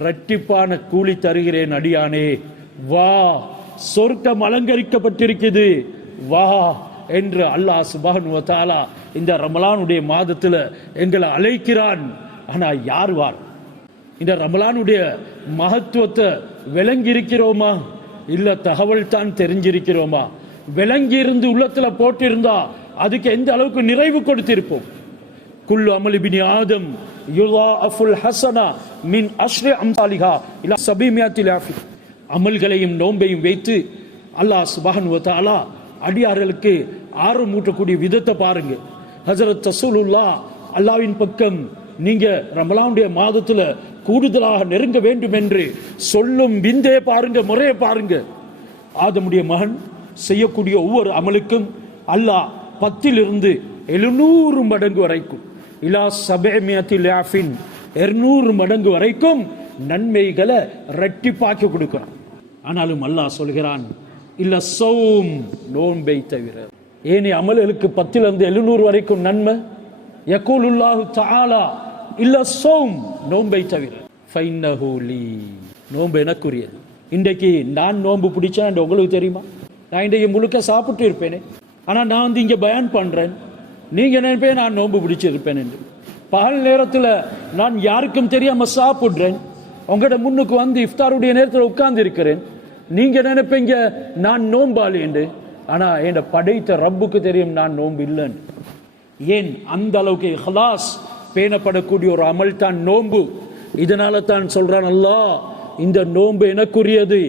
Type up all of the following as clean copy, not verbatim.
இரட்டிப்பான கூலி தருகிறேன் அடியானே, வா, சொர்க்கம் அலங்கரிக்கப்பட்டிருக்குது, வா என்று அல்லாஹ் சுப்ஹானஹு வ தஆலா இந்த ரமலானுடைய மாதத்துல எங்களை அழைக்கிறான். ஆனா யார் வார்? இந்த ரமலானுடைய மகத்துவத்தை விளங்கி இருக்கிறோமா? இல்ல தகவல் தான் தெரிஞ்சிருக்கிறோமா? விளங்கி இருந்து உள்ளத்துல போட்டிருந்தா அதுக்கு எந்த அளவுக்கு நிறைவு கொடுத்திருப்போம். குல்லு அமலி பினி ஆதம் யுதாஃபுல் ஹஸனா மின் அஷ்ரி அம்சாலிஹா இலா 700 லாஃபி. அமல்களையும் நோன்பையும் வைத்து அல்லாஹ் சுப்ஹானஹு வ தஆலா அடியார்களுக்கு ஆர்வமூட்டக்கூடிய விதத்தை பாருங்க. ஹஜ்ரத் ரசூலுல்லாஹ் அல்லாஹ்வின் பக்கம் நீங்க ரமலானுடைய மாதத்துல கூடுதலாக நெருங்க வேண்டும் என்று சொல்லும் விந்தே பாருங்க, முறையை பாருங்க. ஆதமுடைய மகன் செய்யக்கூடிய ஒவ்வொரு அமலுக்கும் அல்லாஹ் 10 700 மடங்கு வரைக்கும், இலா 700 லாஃபின் 200 மடங்கு வரைக்கும் நன்மைகளை இரட்டிப்பாக்கி கொடுக்கிறான். ஆனாலும் அல்லாஹ் சொல்கிறான், இல்ல சௌம், நோன்பை தவிர. ஏனைய அமல்களுக்கு 10 700 வரைக்கும் நன்மை. யகூலுல்லாஹு தஆலா இல்ல சௌம், நோன்பை தவிர. ஃபைன்னஹு லீ, நோன்பு எனக்குரியது. இன்றைக்கு நான் நோன்பு பிடிச்சேன் உங்களுக்கு தெரியுமா? நான் இன்றைக்கு முழுக்க சாப்பிட்டு இருப்பேனே, ஆனா நான் இங்க பயான் பண்றேன். நீங்க நினைப்பேன் நான் நோன்பு பிடிச்சிருப்பேன் என்று. பகல் நேரத்தில் நான் யாருக்கும் தெரியாம சாப்பிடுறேன், உங்களோட முன்னுக்கு இஃப்தாருடைய நேரத்தில் உட்கார்ந்து இருக்கிறேன். நீங்க நினைப்பீங்க நான் நோம்பாளி என்று. ஆனா என் படைத்த ரப்புக்கு தெரியும் நான் நோன்பு இல்லைன்னு. ஏன்? அந்த அளவுக்கு இஹ்லாஸ் பேணப்படக்கூடிய ஒரு அமல் தான் நோன்பு. இதனால தான் சொல்றான் அல்லாஹ், இந்த நோன்பு எனக்குரியது.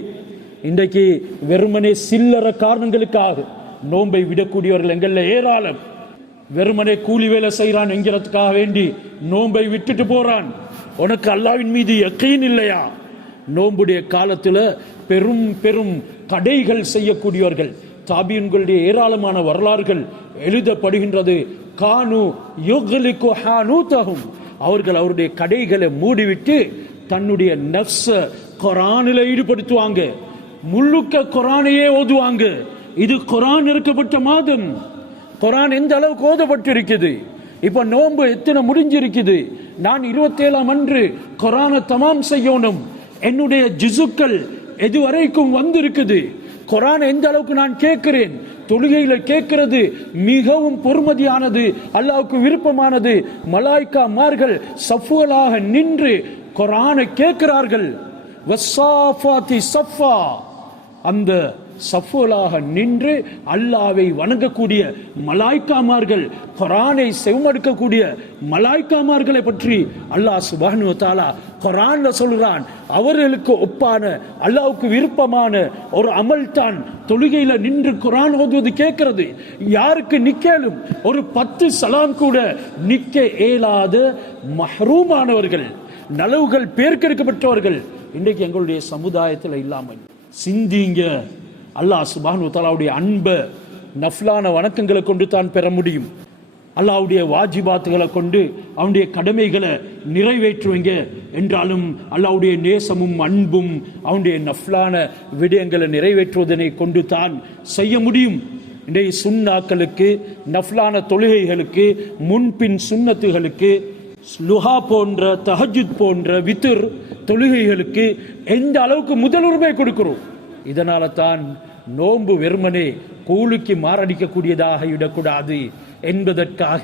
இன்றைக்கு வெறுமனே சில்லற காரணங்களுக்காக நோன்பை விடக்கூடியவர்கள் எங்கள்ல ஏராளம். வெறுமனே கூலி வேலை செய்யறான் என்கிறதுக்காக வேண்டி நோன்பை விட்டுட்டு போறான். உனக்கு அல்லாஹ்வின் மீது யக்கீன் இல்லையா? நோன்புடைய காலத்துல பெரும் பெரும் கடைகள் செய்யக்கூடியவர்கள், தாபீன்களுடைய ஏராளமான வரலாறுகள் எழுதப்படுகின்றது. கானு யுக்லிகு ஹானூதஹும், அவர்கள் அவருடைய கடைகளை மூடிவிட்டு தன்னுடைய நஃப்ஸ குர்ஆனில் ஈடுபடுத்துவாங்க. முழுக்க குர்ஆனையே ஓதுவாங்க. இது குர்ஆன் இறக்கப்பட்ட மாதம். குர்ஆன் எந்த அளவுக்கு ஓதப்பட்டிருக்குது. இப்ப நோன்பு எத்தனை முடிஞ்சிருக்குது. நான் 27ஆம் அன்று குர்ஆனை தமாம் செய்யணும். என்னுடைய ஜுசுக்கள் எது வரைக்கும் வந்திருக்குது. குர்ஆன் எந்த அளவுக்கு நான் கேட்கிறேன். தொழுகையில கேட்கிறது மிகவும் பொறுமதியானது, அல்லாஹ்வுக்கு விருப்பமானது. மலாய்க்காமார்கள் சஃப்களாக நின்று குர்ஆனை கேட்கிறார்கள். வஸ்ஸாஃபாத்தி ஸஃபா, அந்த சஃப்களாக நின்று அல்லாஹ்வை வணங்கக்கூடிய மலாய்க்காமார்கள், குர்ஆனை செவிமடுக்கக்கூடிய மலாய்க்காமார்களை பற்றி அல்லாஹ் சுப்ஹானஹு வ தஆலா குர்ஆன்ல சொல்றான். அவர்களுக்கு ஒப்பான அல்லாஹ்வுக்கு விருப்பமான ஒரு அமல் தான் தொழுகையில நின்று குர்ஆன் ஓதுவது கேட்கிறது. யாருக்கு நிக்கலும்? ஒரு 10 சலாம் கூட நிக்க இயலாத மஹ்ரூமானவர்கள், நலவுகள் பேர்க்கெடுக்கப்பட்டவர்கள் இன்றைக்கு எங்களுடைய சமுதாயத்தில் இல்லாமல். சிந்திங்க. அல்லாஹ் சுப்ஹானஹு வ தஆலாவுடைய அன்பை நஃப்லான வணக்கங்களை கொண்டு தான் பெற முடியும். அல்லாஹ்வுடைய வாஜிபாத்துகளை கொண்டு அவனுடைய கடமைகளை நிறைவேற்றுவீங்க என்றாலும் அல்லாஹ்வுடைய நேசமும் அன்பும் அவனுடைய நஃப்லான விடயங்களை நிறைவேற்றுவதனை கொண்டு தான் செய்ய முடியும். இன்றைய சுன்னாக்களுக்கு, நஃப்லான தொழுகைகளுக்கு, முன்பின் சுன்னத்துகளுக்கு, லுஹா போன்ற, தஹஜ்ஜுத் போன்ற வித்ர் தொழுகைகளுக்கு எந்த அளவுக்கு முதலுரிமை கொடுக்கிறோம். இதனால தான் நோன்பு வெறுமனே கூலிக்கு மாரடிக்கக்கூடியதாக விடக்கூடாது என்பதற்காக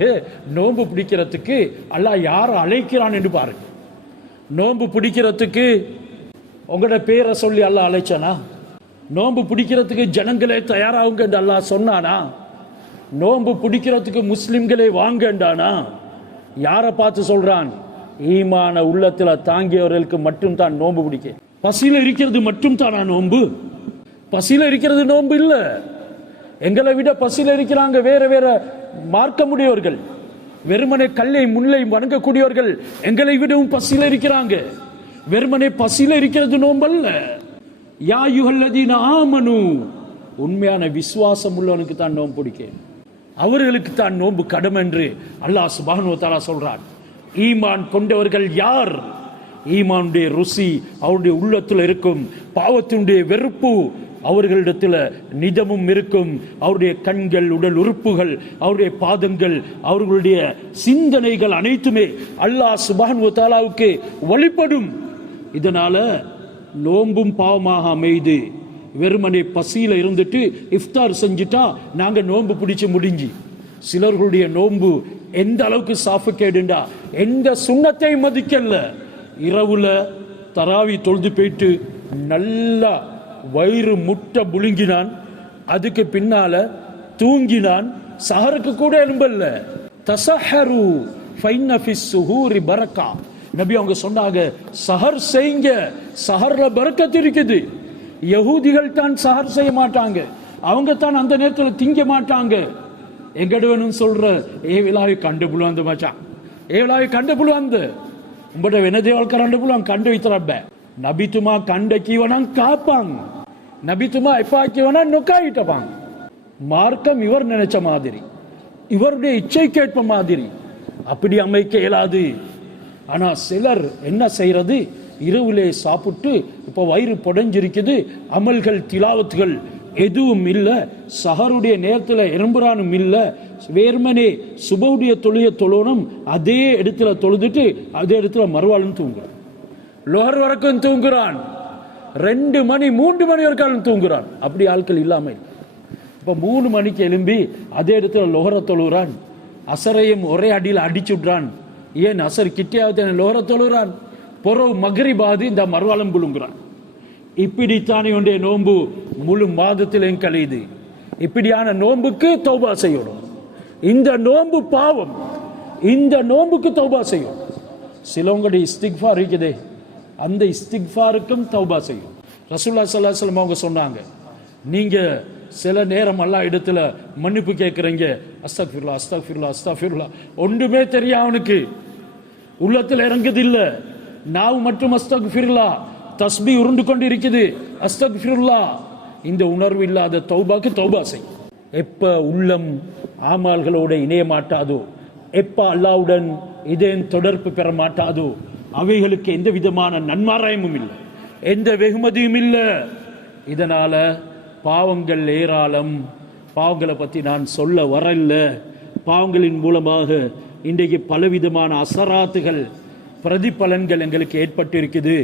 நோன்பு பிடிக்கிறதுக்கு அல்லாஹ் யாரை அழைக்கிறான் என்று பாருங்க. நோன்பு பிடிக்கிறதுக்கு உங்களோட பேரை சொல்லி அல்லாஹ் அழைச்சானா? நோன்பு பிடிக்கிறதுக்கு ஜனங்களே தயாராகுங்க என்று அல்லாஹ் சொன்னானா? நோன்பு பிடிக்கிறதுக்கு முஸ்லிம்களே வாங்கண்டானா? யாரை பார்த்து சொல்றான்? ஈமான உள்ளத்துல தாங்கியவர்களுக்கு மட்டும் தான் நோன்பு பிடிக்க. பசியில இருக்கிறது மட்டும் தானா நோன்பு? பசியில இருக்கிறது நோன்பு இல்ல. எங்களை விட பசியில இருக்கிறாங்க வேற வேற மார்க்கமுடையவர்கள், வெறுமனே கல்லை முல்லை வணங்கக்கூடியவர்கள் எங்களை விடவும் பசியில இருக்கிறாங்க. வெறுமனே பசியில இருக்கிறது நோன்பல்ல. யா அய்யுஹல்லதீன ஆமனு, உண்மையான விசுவாசம் உள்ளவனுக்கு தான் நோன்பு பிடிக்க, அவர்களுக்கு தான் நோன்பு கடமை என்று அல்லாஹ் சுப்ஹானஹு வ தஆலா சொல்றான். ஈமான் கொண்டவர்கள் யார்? ஈமானுடைய ருசி அவருடைய உள்ளத்தில் இருக்கும். பாவத்தினுடைய வெறுப்பு அவர்களிடத்தில் நிதமும் இருக்கும். அவருடைய கண்கள், உடல் உறுப்புகள், அவருடைய பாதங்கள், அவர்களுடைய சிந்தனைகள் அனைத்துமே அல்லாஹ் சுப்ஹானஹு வ தஆலாவுக்கு வழிபடும். இதனால நோன்பும் பாவமாக அமைது. வெறுமனே பசியில இருந்துட்டு இஃப்தார் செஞ்சுட்டா நாங்க நோன்பு பிடிச்சு முடிஞ்சு. சிலர்களுடைய நோன்பு எந்த அளவுக்கு சாஃபுக்கேடுண்டா, எந்த சுண்ணத்தை மதிக்கல. இரவுல தராவி தொழுது போயிட்டு நல்லா வயிறு முட்டை புழுங்கினான், அதுக்கு பின்னால தூங்கினான், சஹருக்கு கூட எழும்பல்ல. தஸஹரு ஃபைன்ன ஃபிஸ் ஸுஹூரி பரக்கா. நபி அவங்க சொன்னாங்க, சஹர் செய்யுங்க, சஹர்ல பரக்கத் இருக்குது. யஹூதிகள் தான் சஹர் செய்ய மாட்டாங்க, அவங்க தான் அந்த நேரத்தில் திங்க மாட்டாங்க. எங்கடவனும் சொல்ற ஏ விழாவை கண்டு புழுவந்து மச்சான், ஏ விழாவை கண்டு புழுவந்து உங்கள்கிட்ட வெனதேவாள் கண்டு புழுவான் கண்டு வைத்தரப்ப. நபி துமா கண்டக்கிவனா காப்பாங்க, நபி துமா எப்பாக்கிவனா நொக்காயிட்டப்பாங்க. மார்க்கம் இவர் நினைச்ச மாதிரி, இவருடைய இச்சை கேட்ப மாதிரி அப்படி அமைக்க இயலாது. ஆனா சிலர் என்ன செய்யறது, இரவுலே சாப்பிட்டு இப்ப வயிறு புடைஞ்சிருக்குது, அமல்கள் திலாவத்துகள் எதுவும் இல்லை, சஹருடைய நேரத்தில் எறும்புறானும் இல்லை, வேர்மனே சுபவுடைய தொழுய தொழணும், அதே இடத்துல தொழுதுட்டு அதே இடத்துல மறுவாளும் தூங்குறான், லோஹர் வரைக்கும் தூங்குறான், 2 மணி 3 மணி வரைக்கும் தூங்குறான். அப்படி ஆட்கள் இல்லாமல் இப்ப 3 மணிக்கு எழும்பி அதே இடத்துல லோஹர தொழுகிறான், அசரையும் ஒரே அடியில் அடிச்சுடுறான். ஏன் அசர் கிட்டியாவது லோஹர தொழுகிறான், பொறவு மகரிபாது இந்த மறுவாளம் புழுங்குறான். இப்படித்தானே உடைய நோன்பு முழு மாதத்திலும் கழியுது. இப்படியான நோன்புக்கு தௌபா செய்யணும். இந்த நோன்பு பாவம், இந்த நோன்புக்கு தௌபா செய்யும். சிலவங்களுடைய இஸ்திக்ஃபார் இருக்குதே, அந்த இஸ்திக்ஃபாருக்கும் தௌபா செய்யும். ரசூலுல்லாஹி ஸல்லல்லாஹு அலைஹி வஸல்லம் அவங்க சொன்னாங்க, நீங்க சில நேரம் அல்லா இடத்துல மன்னிப்பு கேட்குறீங்க, அஸ்தக்ஃபிருல்லாஹ் அஸ்தக்ஃபிருல்லாஹ் அஸ்தக்ஃபிருல்லாஹ், ஒன்றுமே தெரியும் அவனுக்கு, உள்ளத்தில் இறங்குது இல்லை, நாவு மட்டும் அஸ்தக்ஃபிருல்லாஹ் தஸ்பீ உருண்டு கொண்டு இருக்குது, அஸ்தக்ஃபிருல்லாஹ். இந்த உணர்வு இல்லாத தௌபாக்கு தௌபா செய். எப்ப உள்ளம் ஆமால்களோட இணைய மாட்டாதோ, எப்ப அல்லாவுடன் இதன் தொடர்பு பெற மாட்டாதோ, அவைகளுக்கு எந்த விதமான நன்மாராயமும் இல்லை, எந்த வெகுமதியும் இல்லை. இதனால பாவங்கள் ஏராளம். பாவங்களை பற்றி நான் சொல்ல வரல. பாவங்களின் மூலமாக இன்றைக்கு பலவிதமான அசராத்துகள் பிரதிபலன்கள் எங்களுக்கு ஏற்பட்டு இருக்குது.